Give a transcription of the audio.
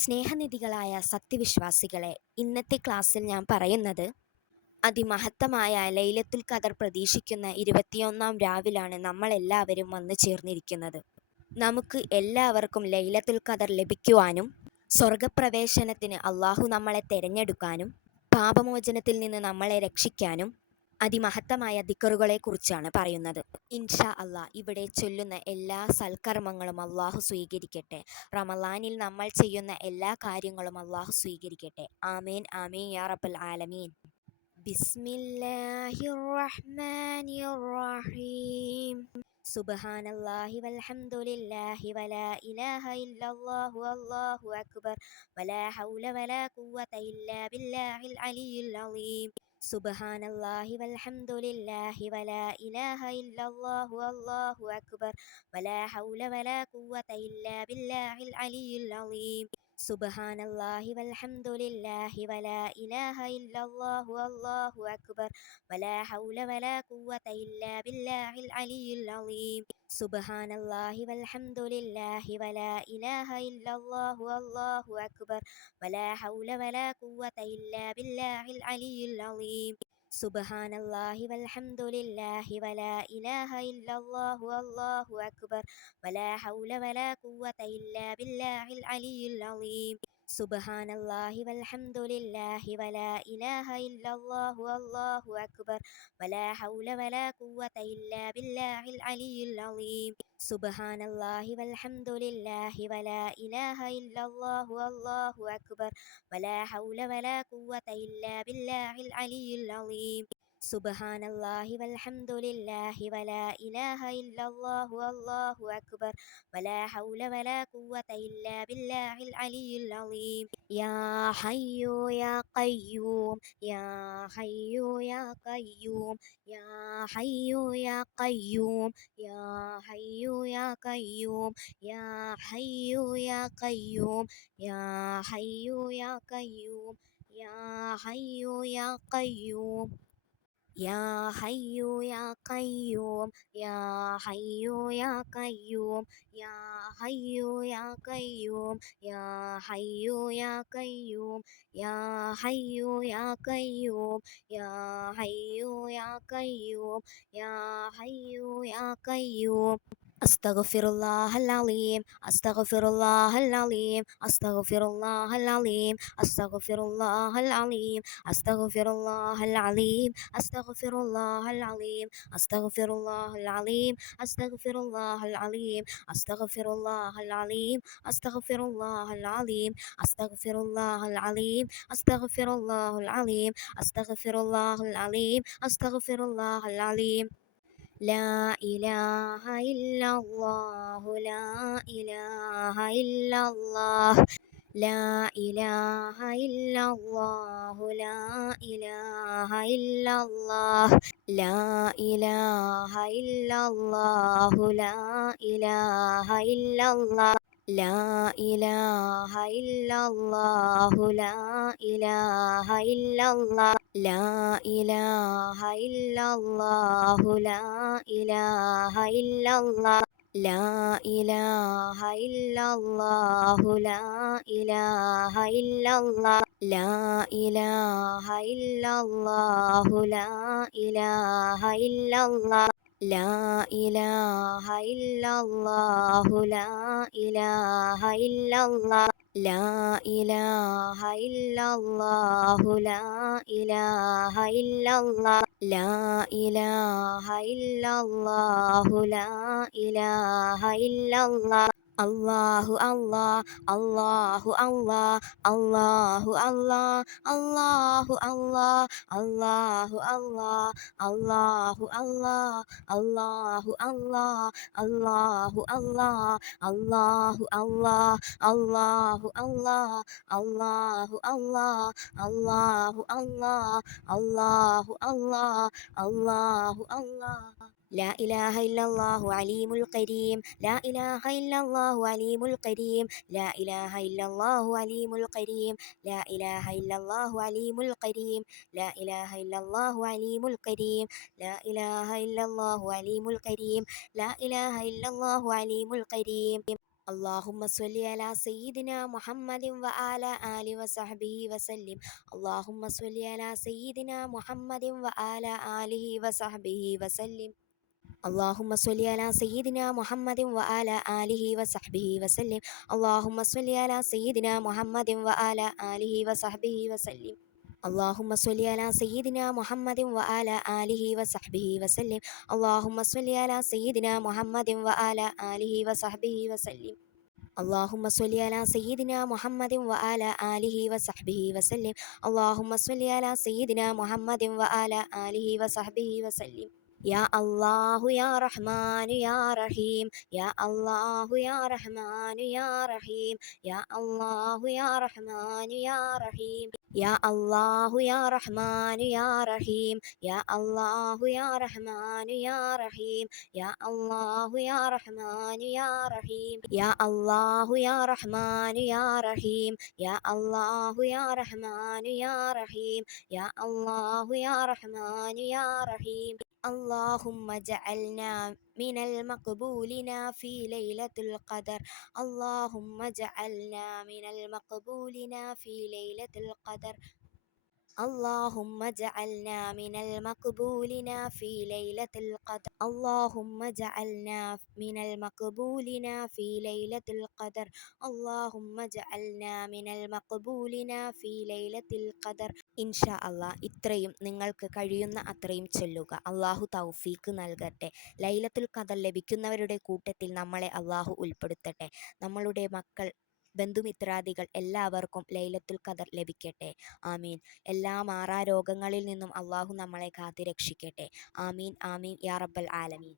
സ്നേഹനിധികളായ സത്യവിശ്വാസികളെ, ഇന്നത്തെ ക്ലാസ്സിൽ ഞാൻ പറയുന്നത് അതിമഹത്തമായ ലൈലത്തുൽ ഖദർ പ്രതീക്ഷിക്കുന്ന 21-ാം രാവിലാണ് നമ്മളെല്ലാവരും വന്നു ചേർന്നിരിക്കുന്നത്. നമുക്ക് എല്ലാവർക്കും ലൈലത്തുൽ ഖദർ ലഭിക്കുവാനും സ്വർഗപ്രവേശനത്തിന് അള്ളാഹു നമ്മളെ തിരഞ്ഞെടുക്കാനും പാപമോചനത്തിൽ നിന്ന് നമ്മളെ രക്ഷിക്കാനും അതിമഹത്തമായ ദിക്റുകളെക്കുറിച്ചാണ് പറയുന്നത്. ഇൻഷാ അള്ളാഹ് ഇവിടെ ചൊല്ലുന്ന എല്ലാ സൽക്കർമ്മങ്ങളും അള്ളാഹു സ്വീകരിക്കട്ടെ. റമളാനിൽ നമ്മൾ ചെയ്യുന്ന എല്ലാ കാര്യങ്ങളും അള്ളാഹു സ്വീകരിക്കട്ടെ. ആമീൻ ആമീൻ യാ റബ്ബൽ ആലമീൻ. ബിസ്മില്ലാഹിർ റഹ്മാനിർ റഹീം. സുബ്ഹാനല്ലാഹി വൽഹംദുലില്ലാഹി വലാ ഇലാഹ ഇല്ലല്ലാഹു അല്ലാഹു അക്ബർ വലാ ഹൗല വലാ ഖുവത ഇല്ലാ ബില്ലാഹിൽ അലിയ്യിൽ അളീം. സുബ്ഹാനല്ലാഹി വൽഹംദുലില്ലാഹി വലാ ഇലാഹ ഇല്ലല്ലാഹു അല്ലാഹു അക്ബർ വലാ ഹൗല വലാ ഖുവത ഇല്ലാ ബില്ലാഹിൽ അലിയ്യിൽ അളീം. സുബ്ഹാനല്ലാഹി വൽഹംദുലില്ലാഹി വലാ ഇലാഹ ഇല്ലല്ലാഹു അല്ലാഹു അക്ബർ വലാ ഹൗല വലാ ഖുവത ഇല്ലാ ബില്ലാഹിൽ അലിയ്യിൽ അളീം. സുബ്ഹാനല്ലാഹി വൽഹംദുലില്ലാഹി വലാ ഇലാഹ ഇല്ലല്ലാഹു അല്ലാഹു അക്ബർ വലാ ഹൗല വലാ ഖുവത ഇല്ലാ ബില്ലാഹിൽ അലിയ്യിൽ അളീം. സുബ്ഹാനല്ലാഹി വൽഹംദുലില്ലാഹി വലാ ഇലാഹ ഇല്ലല്ലാഹു അല്ലാഹു അക്ബർ വലാ ഹൗല വലാ ഖുവത ഇല്ലാ ബില്ലാഹിൽ അലിയ്യിൽ അളീം. സുബ്ഹാനല്ലാഹി വൽഹംദുലില്ലാഹി വലാ ഇലാഹ ഇല്ലല്ലാഹു അല്ലാഹു അക്ബർ വലാ ഹൗല വലാ ഖുവത ഇല്ലാ ബില്ലാഹിൽ അലിയ്യിൽ അളീം. സുബ്ഹാനല്ലാഹി വൽഹംദുലില്ലാഹി വലാ ഇലാഹ ഇല്ലല്ലാഹു അല്ലാഹു അക്ബർ വലാ ഹൗല വലാ ഖുവത ഇല്ലാ ബില്ലാഹിൽ അലിയ്യിൽ അളീം. സുബ്ഹാനല്ലാഹി വൽഹംദുലില്ലാഹി വലാ ഇലാഹ ഇല്ലല്ലാഹു അല്ലാഹു അക്ബർ വലാ ഹൗല വലാ ഖുവത ഇല്ലാ ബില്ലാഹിൽ അലിയ്യിൽ അളീം. യാ ഹയ്യു യാ ഖയ്യൂം യാ ഹയ്യു യാ ഖയ്യൂം യാ ഹയ്യു യാ ഖയ്യൂം യാ ഹയ്യു യാ ഖയ്യൂം യാ ഹയ്യു യാ ഖയ്യൂം യാ ഹയ്യു യാ ഖയ്യൂം യാ ഹയ്യു യാ ഖയ്യൂം യാ ഹയ്യു യാ ഖയ്യൂം യാ ഹയ്യു യാ ഖയ്യൂം യാ ഹയ്യു യാ ഖയ്യൂം യാ ഹയ്യു യാ ഖയ്യൂം യാ ഹയ്യു യാ ഖയ്യൂം യാ ഹയ്യു യാ ഖയ്യൂം യാ ഹയ്യു യാ ഖയ്യൂം. അസ്തഗ്ഫിറുല്ലാഹൽ അലീം അസ്തഗ്ഫിറുല്ലാഹൽ അലീം അസ്തഗ്ഫിറുല്ലാഹൽ അലീം അസ്തഗ്ഫിറുല്ലാഹൽ അലീം അസ്തഗ്ഫിറുല്ലാഹൽ അലീം അസ്തഗ്ഫിറുല്ലാഹൽ അലീം അസ്തഗ്ഫിറുല്ലാഹൽ അലീം അസ്തഗ്ഫിറുല്ലാഹൽ അലീം അസ്തഗ്ഫിറുല്ലാഹൽ അലീം അസ്തഗ്ഫിറുല്ലാഹൽ അലീം അസ്തഗ്ഫിറുല്ലാഹൽ അലീം അസ്തഗ്ഫിറുല്ലാഹൽ അലീം അസ്തഗ്ഫിറുല്ലാഹൽ അലീം അസ്തഗ്ഫിറുല്ലാഹൽ അലീം. ലാ ഇലാഹ ഇല്ലല്ലാഹു ലാ ഇലാഹ ഇല്ലല്ലാഹ് ലാ ഇലാഹ ഇല്ലല്ലാഹു ലാ ഇലാഹ ഇല്ലല്ലാഹ് ലാ ഇലാഹ ഇല്ലല്ലാഹു ലാ ഇലാഹ ഇല്ലല്ലാഹ് ലാ ഇലാഹ ഇല്ലല്ലാഹു ലാ ഇലാഹ ഇല്ലല്ലാഹ് ലാ ഇലാഹ ഇല്ലല്ലാഹു ലാ ഇലാഹ ഇല്ലല്ലാഹ് ലാ ഇലാഹ ഇല്ലല്ലാഹു ലാ ഇലാഹ ഇല്ലല്ലാഹ് ലാ ഇലാഹ ഇല്ലല്ലാഹു ലാ ഇലാഹ ഇല്ലല്ലാഹ് ലാ ഇലാഹ ഇല്ലല്ലാഹു ലാ ഇലാഹ ഇല്ലല്ലാഹ് ലാ ഇലാഹ ഇല്ലല്ലാഹു ലാ ഇലാഹ ഇല്ലല്ലാഹ് ലാ ഇലാഹ ഇല്ലല്ലാഹു ലാ ഇലാഹ ഇല്ലല്ലാഹ്. അല്ലാഹു അല്ലാഹ് അല്ലാഹു അല്ലാഹ് അല്ലാഹു അല്ലാഹ് അല്ലാഹു അല്ലാഹ് അല്ലാഹു അല്ലാഹ് അല്ലാഹു അല്ലാഹ് അല്ലാഹു അല്ലാഹ് അല്ലാഹു അല്ലാഹ് അല്ലാഹു അല്ലാഹ് അല്ലാഹു അല്ലാഹ് അല്ലാഹു അല്ലാഹ് അല്ലാഹു അല്ലാഹ് അല്ലാഹു അല്ലാഹ് അല്ലാഹു അല്ലാഹ്. ലാ ഇലാഹ ഇല്ലല്ലാഹു അലീമുൽ കരീം ലാ ഇലാഹ ഇല്ലല്ലാഹു അലീമുൽ കരീം ലാ ഇലാഹ ഇല്ലല്ലാഹു അലീമുൽ കരീം ലാ ഇലാഹ ഇല്ലല്ലാഹു അലീമുൽ കരീം ലാ ഇലാഹ ഇല്ലല്ലാഹു അലീമുൽ കരീം ലാ ഇലാഹ ഇല്ലല്ലാഹു അലീമുൽ കരീം ലാ ഇലാഹ ഇല്ലല്ലാഹു അലീമുൽ കരീം. اللهم صل على سيدنا محمد وعلى آله وصحبه وسلم. اللهم صل على سيدنا محمد وعلى آله وصحبه وسلم. اللهم صل على سيدنا محمد وعلى آله وصحبه وسلم. اللهم صل على سيدنا محمد وعلى آله وصحبه وسلم. اللهم صل على سيدنا محمد وعلى آله وصحبه وسلم. اللهم صل على سيدنا محمد وعلى آله وصحبه وسلم. اللهم صل على سيدنا محمد وعلى آله وصحبه وسلم. اللهم صل على سيدنا محمد وعلى آله وصحبه وسلم. يا الله يا رحمن يا رحيم. يا الله يا رحمن يا رحيم. يا الله يا رحمن يا رحيم. يا الله يا رحمن يا رحيم. يا الله يا رحمن يا رحيم. يا الله يا رحمن يا رحيم. يا الله يا رحمن يا رحيم. يا الله يا رحمن يا رحيم. يا الله يا رحمن يا رحيم. اللهم اجعلنا من المقبولين في ليلة القدر. اللهم اجعلنا من المقبولين في ليلة القدر. اللهم اجعلنا من المقبولين في ليلة القدر. اللهم اجعلنا من المقبولين في ليلة القدر. اللهم اجعلنا من المقبولين في ليلة القدر. ഇൻഷാ അള്ളാഹ് ഇത്രയും നിങ്ങൾക്ക് കഴിയുന്ന അത്രയും ചൊല്ലുക. അള്ളാഹു തൗഫീക്ക് നൽകട്ടെ. ലൈലത്തുൽ ഖദർ ലഭിക്കുന്നവരുടെ കൂട്ടത്തിൽ നമ്മളെ അള്ളാഹു ഉൾപ്പെടുത്തട്ടെ. നമ്മളുടെ മക്കൾ, ബന്ധുമിത്രാദികൾ എല്ലാവർക്കും ലൈലത്തുൽ ഖദർ ലഭിക്കട്ടെ. ആമീൻ. എല്ലാ മാറാരോഗങ്ങളിൽ നിന്നും അള്ളാഹു നമ്മളെ കാത്തുരക്ഷിക്കട്ടെ. ആമീൻ ആമീൻ യാ റബ്ബൽ ആലമീൻ.